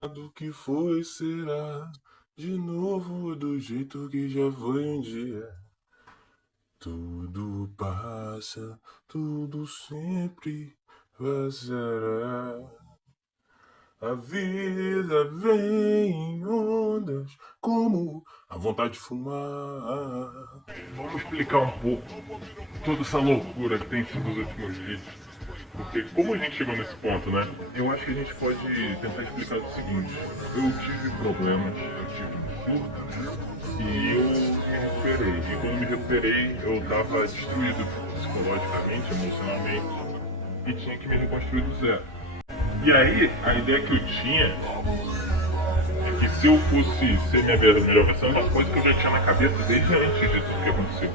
Do que foi será de novo do jeito que já foi um dia. Tudo passa, tudo sempre passará. A vida vem em ondas como a vontade de fumar. Vamos explicar um pouco toda essa loucura que tem sido os últimos vídeos. Porque como a gente chegou nesse ponto, né? Eu acho que a gente pode tentar explicar o seguinte. Eu tive problemas, eu tive um surto e eu me recuperei. E quando me recuperei, eu estava destruído psicologicamente, emocionalmente e tinha que me reconstruir do zero. E aí, a ideia que eu tinha é que se eu fosse ser minha melhor versão, uma coisa que eu já tinha na cabeça desde antes de tudo que aconteceu.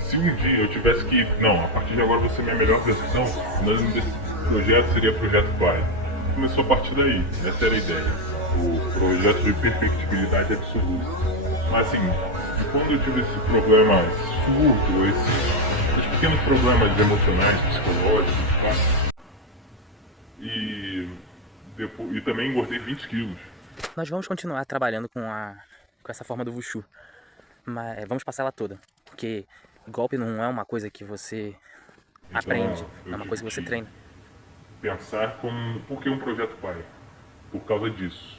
Se um dia eu tivesse que, não, a partir de agora eu vou ser minha melhor versão, o nome desse projeto seria Projeto Pai. Começou a partir daí, essa era a ideia. O projeto de perfectibilidade absoluta. Mas assim, quando eu tive esse problema surto, esses pequenos problemas emocionais, psicológicos, tá? E também engordei 20 quilos. Nós vamos continuar trabalhando com essa forma do Wushu, mas vamos passar ela toda, porque golpe não é uma coisa que você aprende, é uma coisa que você treina. Pensar como, por que um projeto pai? Por causa disso.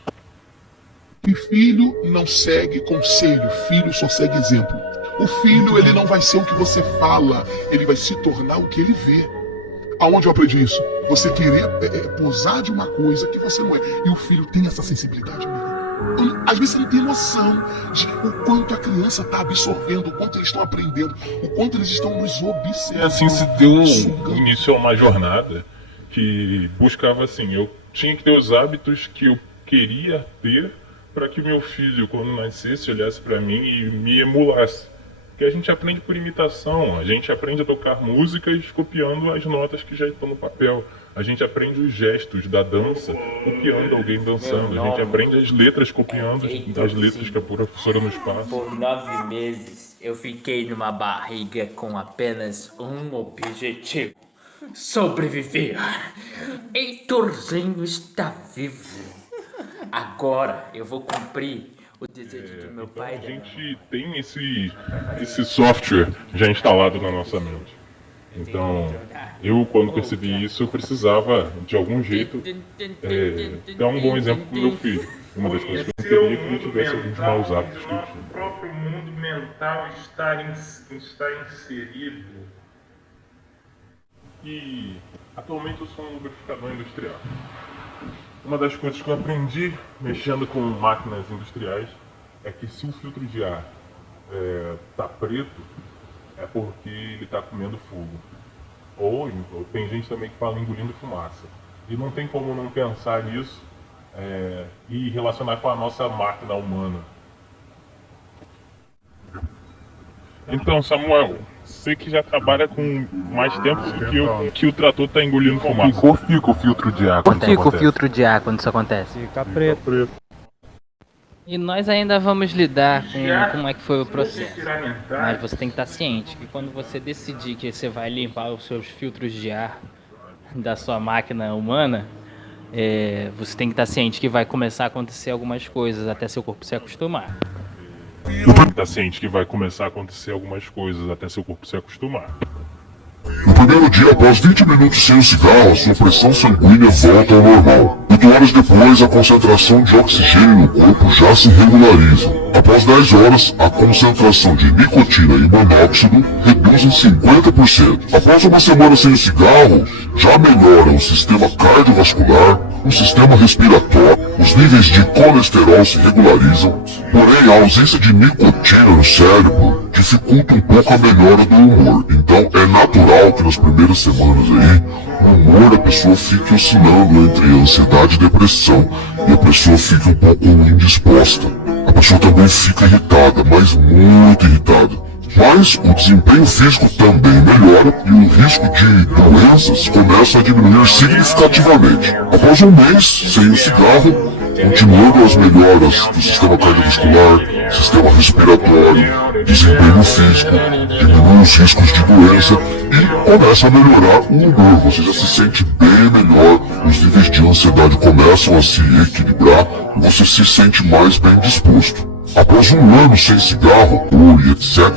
E filho não segue conselho, filho só segue exemplo. O filho, ele não vai ser o que você fala, ele vai se tornar o que ele vê. Aonde eu aprendi isso? Você querer posar de uma coisa que você não é. E o filho tem essa sensibilidade, amigo. Às vezes você não tem noção de o quanto a criança está absorvendo, o quanto eles estão aprendendo, o quanto eles estão nos observando. E assim se deu início a uma jornada que buscava assim, eu tinha que ter os hábitos que eu queria ter para que meu filho, quando nascesse, olhasse para mim e me emulasse. Porque a gente aprende por imitação, a gente aprende a tocar músicas copiando as notas que já estão no papel. A gente aprende os gestos da dança copiando alguém dançando. A gente aprende as letras copiando as letras que a professora nos passa. Por 9 meses eu fiquei numa barriga com apenas um objetivo: sobreviver. Heitorzinho está vivo. Agora eu vou cumprir o desejo do meu pai. A gente tem esse software já instalado na nossa mente. Então, eu quando percebi isso, eu precisava, de algum jeito, dar um bom exemplo pro meu filho. Uma das coisas que eu queria que ele tivesse alguns maus hábitos que eu tinha. O próprio mundo mental está inserido. E atualmente eu sou um lubrificador industrial. Uma das coisas que eu aprendi mexendo com máquinas industriais é que se o filtro de ar tá preto, é porque ele está comendo fogo. Ou tem gente também que fala engolindo fumaça. E não tem como não pensar nisso e relacionar com a nossa máquina humana. Então, Samuel, você que já trabalha com mais tempo do que o trator está engolindo fumaça. Que cor fica o filtro de ar quando isso acontece? O filtro de ar quando isso acontece? Fica preto. E nós ainda vamos lidar com como é que foi o processo. Mas você tem que estar ciente que quando você decidir que você vai limpar os seus filtros de ar da sua máquina humana, você tem que estar ciente que vai começar a acontecer algumas coisas até seu corpo se acostumar. Tá ciente que vai começar a acontecer algumas coisas até seu corpo se acostumar. No primeiro dia, após 20 minutos sem o cigarro, a sua pressão sanguínea volta ao normal. 8 horas depois, a concentração de oxigênio no corpo já se regulariza. Após 10 horas, a concentração de nicotina e monóxido reduz em 50%. Após uma semana sem o cigarro, já melhora o sistema cardiovascular, o sistema respiratório, os níveis de colesterol se regularizam, porém a ausência de nicotina no cérebro dificulta um pouco a melhora do humor. Então é natural que nas primeiras semanas aí, o humor da pessoa fique oscilando entre ansiedade e depressão, e a pessoa fique um pouco indisposta. A pessoa também fica irritada, mas muito irritada. Mas o desempenho físico também melhora e o risco de doenças começa a diminuir significativamente. Após um mês sem o cigarro, continuando as melhoras do sistema cardiovascular, sistema respiratório, desempenho físico, diminui os riscos de doença e começa a melhorar o humor. Você já se sente bem melhor, os níveis de ansiedade começam a se equilibrar e você se sente mais bem disposto. Após um ano sem cigarro, e etc.,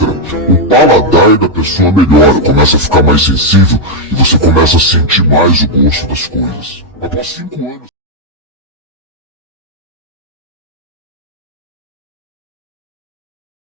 o paladar da pessoa melhora, começa a ficar mais sensível e você começa a sentir mais o gosto das coisas. Após 5 anos...